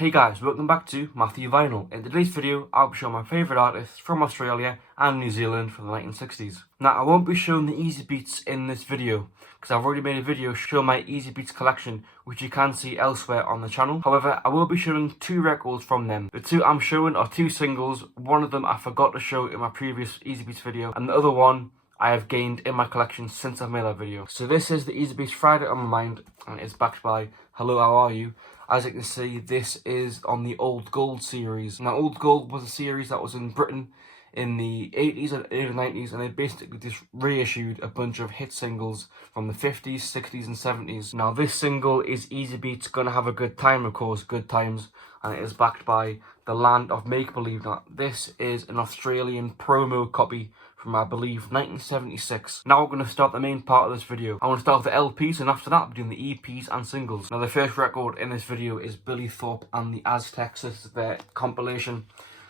Hey guys, welcome back to Matthew Vinyl. In today's video, I'll be showing my favourite artists from Australia and New Zealand from the 1960s. Now, I won't be showing the Easybeats in this video, because I've already made a video showing my Easybeats collection, which you can see elsewhere on the channel. However, I will be showing two records from them. The two I'm showing are two singles. One of them I forgot to show in my previous Easybeats video, and the other one I have gained in my collection since I've made that video. So this is the Easybeats Friday on My Mind, and it's backed by Hello How Are You. As you can see, this is on the Old Gold series. Now, Old Gold was a series that was in Britain in the 80s and early 90s, and they basically just reissued a bunch of hit singles from the 50s, 60s and 70s. Now, this single is Easybeats Gonna Have a Good Time, of course, Good Times, and it is backed by the Land of Make Believe. Now, this is an Australian promo copy from, I believe, 1976. Now we're going to start the main part of this video. I want to start with the LPs, and after that, we're doing the EPs and singles. Now, the first record in this video is Billy Thorpe and the Aztecs. This is their compilation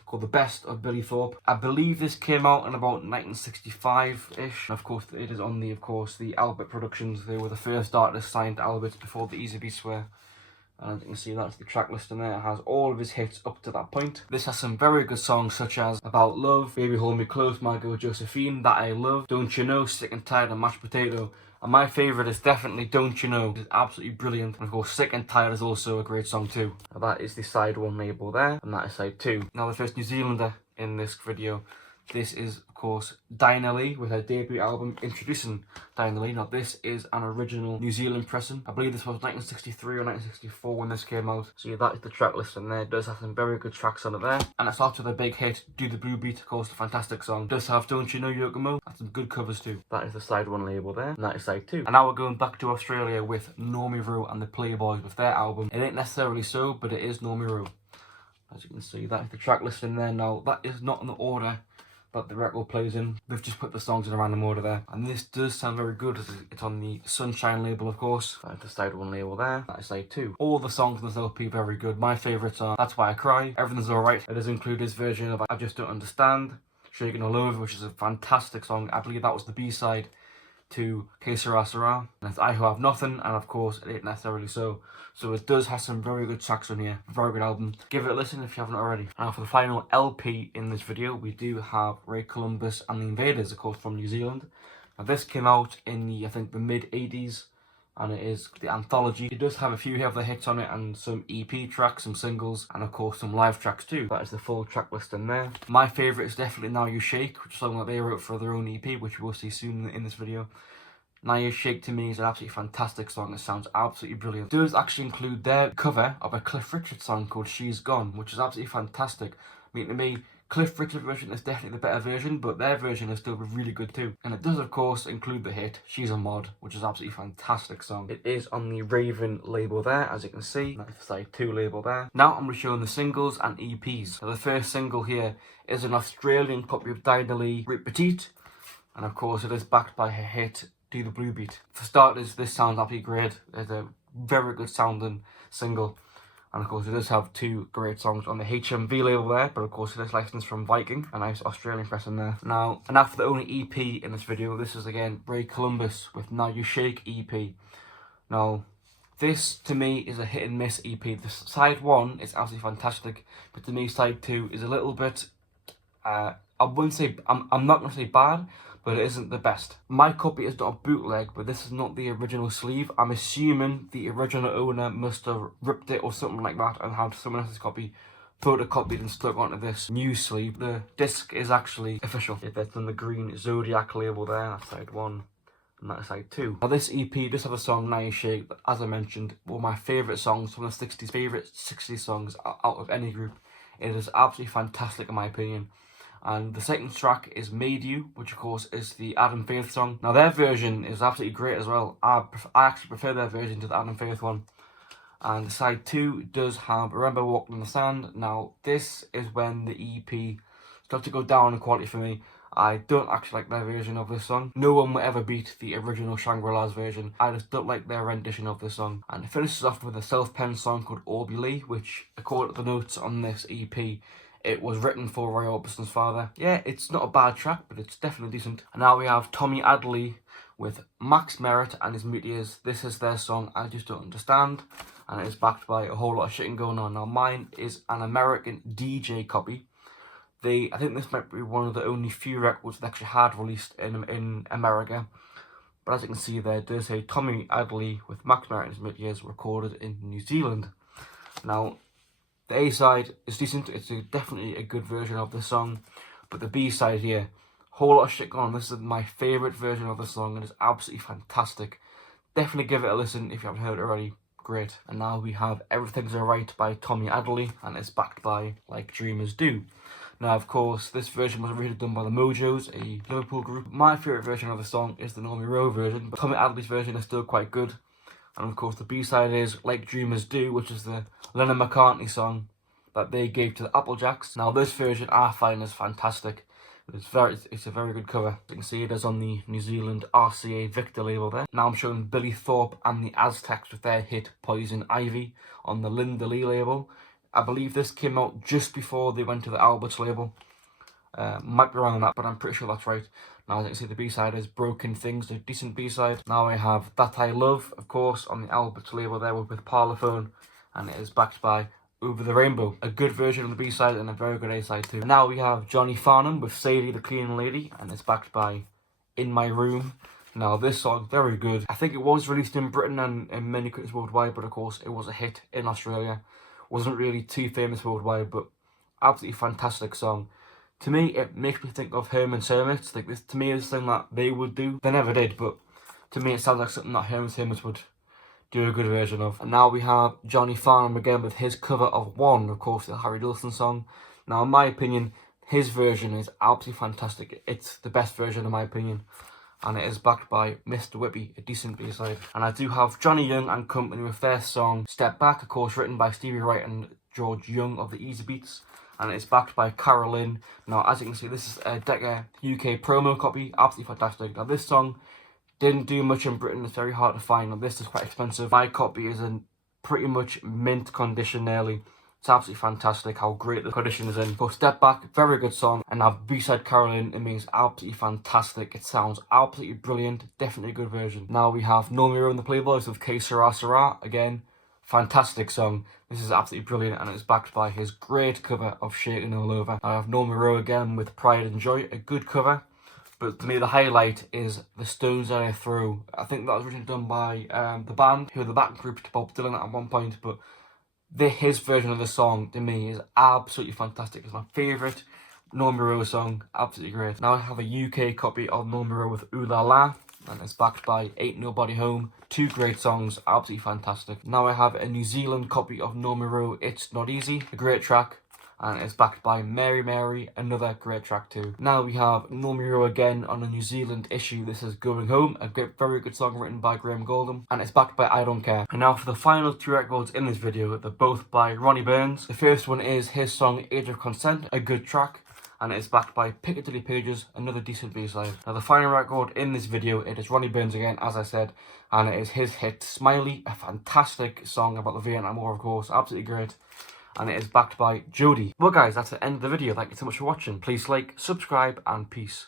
called The Best of Billy Thorpe. I believe this came out in about 1965-ish. And of course, it is on the Albert Productions. They were the first artists signed to Albert before the Easybeats were. And as you can see, that's the track list in there. It has all of his hits up to that point. This has some very good songs such as About Love, Baby Hold Me Close, My Girl Josephine, That I Love, Don't You Know, Sick and Tired, and Mashed Potato. And my favourite is definitely Don't You Know. It's absolutely brilliant. And of course, Sick and Tired is also a great song too. Now that is the side one label there, and that is side two. Now the first New Zealander in this video. This is, of course, Dinah with her debut album introducing Dinah. Now, this is an original New Zealand pressing. I believe this was 1963 or 1964 when this came out. So yeah, that is the track list, and there it does have some very good tracks on it there. And it starts with a big hit, Do the Blue Beat, of course, a fantastic song. It does have Don't You Know Yokomo, and some good covers too. That is the side one label there, and that is side two. And now we're going back to Australia with Normie, Rowe and the Playboys with their album. It ain't necessarily so, but it is Normie, Rowe. As you can see, that is the track list in there. Now, that is not in the order that the record plays in. They've just put the songs in a random order there. And this does sound very good. It's on the Sunshine label, of course. That's the side one label there. That is side two. All the songs on this LP are very good. My favourites are That's Why I Cry, Everything's Alright. It does include his version of I Just Don't Understand, Shaking All Over, which is a fantastic song. I believe that was the B-side to Que Sera Sera. And it's I Who Have Nothing, and of course, It Ain't Necessarily So. So it does have some very good tracks on here. Very good album. Give it a listen if you haven't already. Now for the final LP in this video, we do have Ray Columbus and the Invaders, of course, from New Zealand. Now this came out in the, I think, the mid-80s, and it is the anthology. It does have a few of the hits on it and some EP tracks, some singles, and of course some live tracks too. That is the full track list in there. My favourite is definitely Now You Shake, which is a song that they wrote for their own EP, which we will see soon in this video. Now You Shake to me is an absolutely fantastic song. It sounds absolutely brilliant. It does actually include their cover of a Cliff Richard song called She's Gone, which is absolutely fantastic. I mean, to me, Cliff Richard version is definitely the better version, but their version is still really good too. And it does, of course, include the hit She's a Mod, which is absolutely fantastic song. It is on the Raven label there, as you can see. That's the side two label there. Now I'm showing the singles and EPs. So the first single here is an Australian copy of Dinah Lee, Rip Petite, and of course it is backed by her hit Do the Blue Beat. For starters, this sounds absolutely great. It's a very good sounding single. And of course, it does have two great songs on the HMV label there, but of course it is licensed from Viking, a nice Australian press in there. Now, and after the only EP in this video, this is again Ray Columbus with Now You Shake EP. Now, this to me is a hit and miss EP. The side one is absolutely fantastic, but to me side two is a little bit, I wouldn't say, I'm not going to say bad, but it isn't the best. My copy is not a bootleg, but this is not the original sleeve. I'm assuming the original owner must have ripped it or something like that and had someone else's copy photocopied and stuck onto this new sleeve. The disc is actually official. It's on the green Zodiac label there. That's side one, and that's side two. Now this EP does have a song, Now You Shake, that, as I mentioned, one of my favourite songs from the 60s, favourite 60s songs out of any group. It is absolutely fantastic in my opinion. And the second track is Made You, which of course is the Adam Faith song. Now their version is absolutely great as well. I actually prefer their version to the Adam Faith one. And side two does have Remember Walking in the Sand. Now this is when the EP started to go down in quality for me. I don't actually like their version of this song. No one will ever beat the original Shangri-La's version. I just don't like their rendition of this song. And it finishes off with a self-penned song called Orby Lee, which according to the notes on this EP, it was written for Roy Orbison's father. Yeah, it's not a bad track, but it's definitely decent. And now we have Tommy Adderley with Max Merritt and his Meteors. This is their song, I Just Don't Understand. and it is backed by a whole lot of shit going on. Now mine is an American DJ copy. I think this might be one of the only few records that actually had released in America. But as you can see there, it does say Tommy Adderley with Max Martin's Mid-Years recorded in New Zealand. Now, the A-side is decent. It's definitely a good version of the song. But the B-side here, whole lot of shit going on. This is my favourite version of the song and it's absolutely fantastic. Definitely give it a listen if you haven't heard it already. Great. And now we have Everything's Alright by Tommy Adderley, and it's backed by Like Dreamers Do. Now, of course, this version was originally done by the Mojos, a Liverpool group. My favourite version of the song is the Normie Rowe version, but Tommy Adderley's version is still quite good. And of course, the B-side is Like Dreamers Do, which is the Lennon-McCartney song that they gave to the Applejacks. Now, this version I find is fantastic. It's a very good cover. You can see it is on the New Zealand RCA Victor label there. Now I'm showing Billy Thorpe and the Aztecs with their hit Poison Ivy on the Linda Lee label. I believe this came out just before they went to the Alberts label. Might be wrong on that, but I'm pretty sure that's right. Now as you can see, the B-side is Broken Things, a decent B-side. Now I have That I Love, of course, on the Alberts label there with Parlophone, and it is backed by Over the Rainbow, a good version of the B-side and a very good A-side too. Now we have Johnny Farnham with Sadie the Cleaning Lady, and it's backed by In My Room. Now this song, very good. I think it was released in Britain and in many countries worldwide, but of course it was a hit in Australia. Wasn't really too famous worldwide, but absolutely fantastic song. To me, it makes me think of Herman's Hermits. Like this, to me, is something that they would do. They never did, but to me it sounds like something that Herman's Hermits would do a good version of. And now we have Johnny Farnham again with his cover of One, of course, the Harry Nilsson song. Now, in my opinion, his version is absolutely fantastic. It's the best version, in my opinion. And it is backed by Mr. Whippy, a decent B-side. And I do have Johnny Young and Company with their song Step Back, of course, written by Stevie Wright and George Young of the Easybeats. And it's backed by Carolyn. Now, as you can see, this is a Decca UK promo copy. Absolutely fantastic. Now, this song didn't do much in Britain. It's very hard to find. Now, this is quite expensive. My copy is in pretty much mint condition nearly. It's absolutely fantastic how great the condition is in. But Step Back, very good song. And now B-side Carolyn, it means absolutely fantastic. It sounds absolutely brilliant. Definitely a good version. Now we have Normie Rowe and the Playboys with Que Sera Sera. Again, fantastic song. This is absolutely brilliant and it's backed by his great cover of Shaking All Over. I have Normie Rowe again with Pride and Joy, a good cover. But to me, the highlight is The Stones That I Throw. I think that was originally done by the band, who were the back group to Bob Dylan at one point. But his version of the song, to me, is absolutely fantastic. It's my favourite Normie Rowe song. Absolutely great. Now I have a UK copy of Normie Rowe with Ooh La La. And it's backed by Ain't Nobody Home. Two great songs. Absolutely fantastic. Now I have a New Zealand copy of Normie Rowe, It's Not Easy. A great track. And it's backed by Mary Mary, another great track too. Now we have Normie Rowe again on a New Zealand issue. This is Going Home, a very good song written by Graham Goldham, and it's backed by I Don't Care. And now for the final two records in this video, they're both by Ronnie Burns. The first one is his song Age of Consent, a good track, and it's backed by Piccadilly Pages, another decent B-side. Now the final record in this video, it is Ronnie Burns again, as I said, and it is his hit Smiley, a fantastic song about the Vietnam War, of course, absolutely great. And it is backed by Jodie. Well guys, that's the end of the video. Thank you so much for watching. Please like, subscribe, and peace.